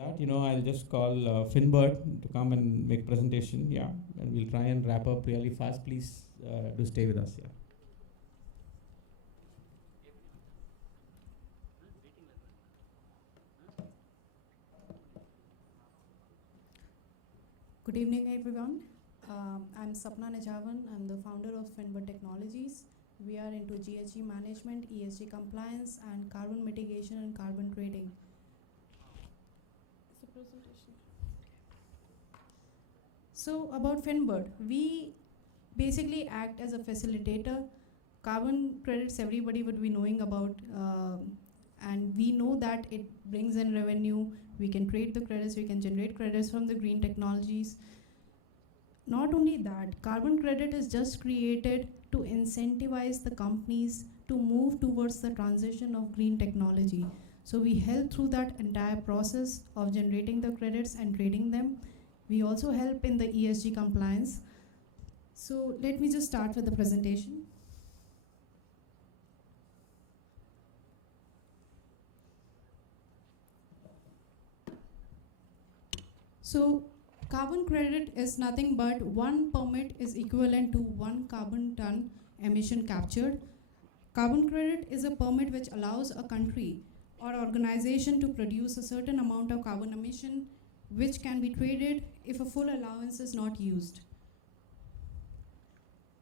That, I'll just call FinBird to come and make presentation. Yeah, and we'll try and wrap up really fast. Please do stay with us. Yeah. Good evening, everyone. I'm Sapna Nijhawan. I'm the founder of FinBird Technologies. We are into GHG management, ESG compliance, and carbon mitigation and carbon trading. It's a presentation. So about FinBird, we basically act as a facilitator. Carbon credits everybody would be knowing about, and we know that it brings in revenue. We can trade the credits, we can generate credits from the green technologies. Not only that, carbon credit is just created to incentivize the companies to move towards the transition of green technology. So we help through that entire process of generating the credits and trading them. We also help in the ESG compliance. So let me just start with the presentation. So carbon credit is nothing but one permit is equivalent to 1 carbon ton emission captured. Carbon credit is a permit which allows a country or organization to produce a certain amount of carbon emission which can be traded if a full allowance is not used.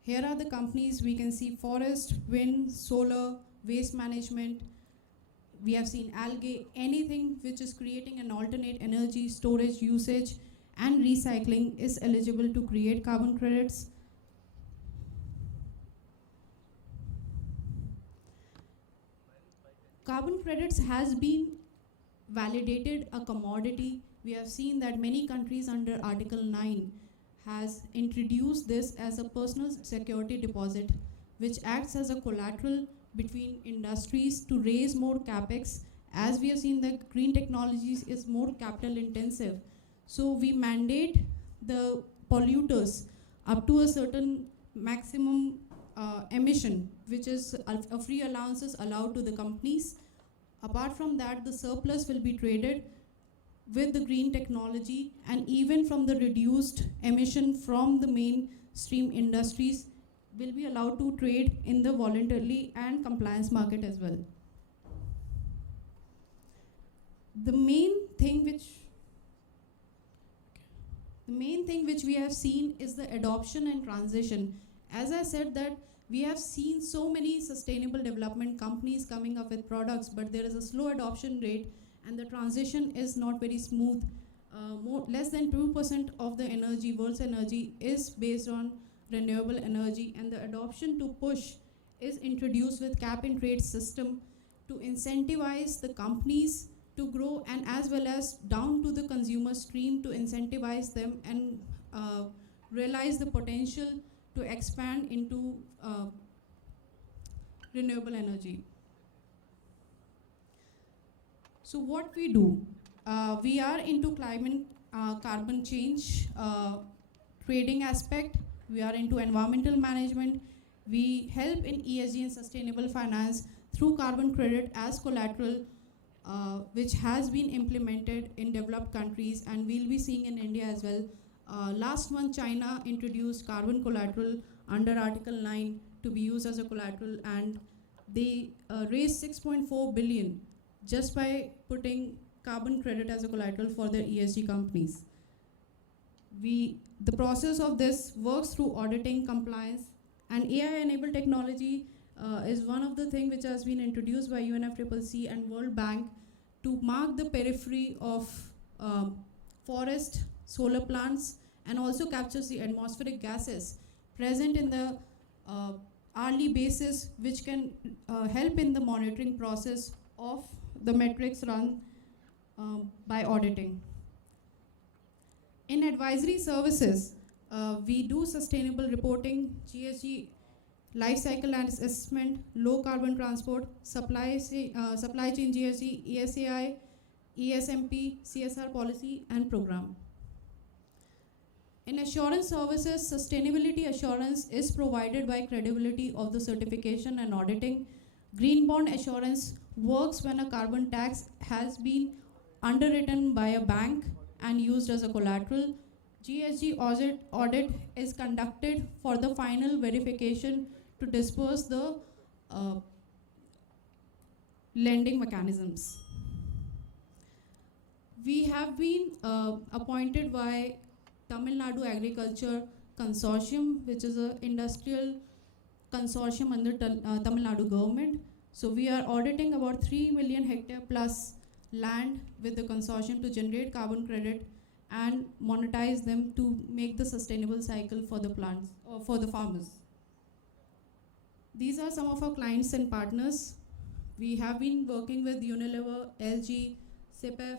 Here are the companies. We can see forest, wind, solar, waste management. We have seen algae, anything which is creating an alternate energy storage usage and recycling is eligible to create carbon credits. Carbon credits has been validated a commodity. We have seen that many countries under Article 9 has introduced this as a personal security deposit, which acts as a collateral between industries to raise more capex. As we have seen, that green technologies is more capital intensive. So we mandate the polluters up to a certain maximum emission, which is a free allowances allowed to the companies. Apart from that, the surplus will be traded with the green technology, and even from the reduced emission from the mainstream industries will be allowed to trade in the voluntarily and compliance market as well. The main thing which we have seen is the adoption and transition. As I said, that we have seen so many sustainable development companies coming up with products, but there is a slow adoption rate and the transition is not very smooth. Less than 2% of the energy, world's energy, is based on renewable energy, and the adoption to push is introduced with cap and trade system to incentivize the companies to grow, and as well as down to the consumer stream to incentivize them and realize the potential to expand into renewable energy. So what we do, we are into climate carbon change trading aspect. We are into environmental management. We help in ESG and sustainable finance through carbon credit as collateral, which has been implemented in developed countries, and we'll be seeing in India as well. Last month, China introduced carbon collateral under Article 9 to be used as a collateral, and they raised 6.4 billion just by putting carbon credit as a collateral for their ESG companies. The process of this works through auditing, compliance, and AI-enabled technology is one of the things which has been introduced by UNFCCC and World Bank to mark the periphery of forest, solar plants, and also captures the atmospheric gases present in the hourly basis, which can help in the monitoring process of the metrics run by auditing. In advisory services, we do sustainable reporting, GHG, life cycle and assessment, low carbon transport, supply chain GHG, ESAI, ESMP, CSR policy and program. In assurance services, sustainability assurance is provided by credibility of the certification and auditing. Green bond assurance works when a carbon tax has been underwritten by a bank and used as a collateral. GHG audit is conducted for the final verification to disperse the lending mechanisms. We have been appointed by Tamil Nadu Agriculture Consortium, which is an industrial consortium under Tamil Nadu government. So we are auditing about 3 million hectare plus land with the consortium to generate carbon credit and monetize them to make the sustainable cycle for the plants or for the farmers. These are some of our clients and partners. We have been working with Unilever, LG, CPEF,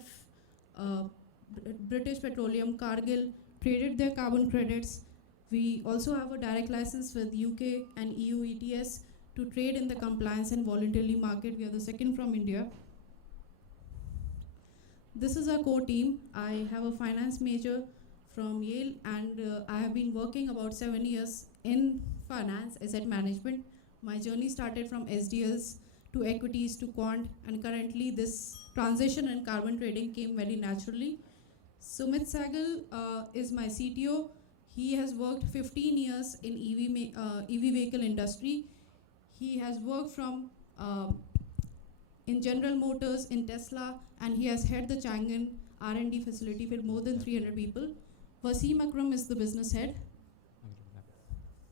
British Petroleum, Cargill, traded their carbon credits. We also have a direct license with UK and EU ETS to trade in the compliance and voluntarily market. We are the second from India. This is our core team. I have a finance major from Yale, and I have been working about 7 years in finance, asset management. My journey started from SDLs to equities to quant, and currently this transition in carbon trading came very naturally. Sumit Sahgal is my CTO. He has worked 15 years in EV vehicle industry. He has worked from in General Motors, in Tesla, and he has head the Chang'an R&D facility with more than 300 people. Wasim Akram is the business head.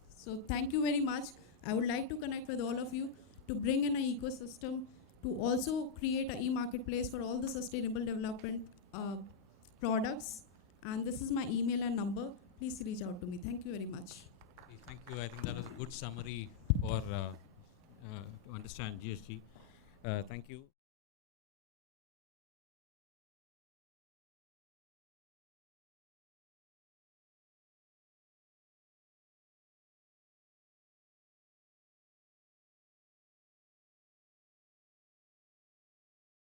So thank you very much. I would like to connect with all of you to bring in an ecosystem, to also create an e-marketplace for all the sustainable development products. And this is my email and number. Please reach out to me. Thank you very much. Thank you. I think that was a good summary for to understand GHG. Thank you.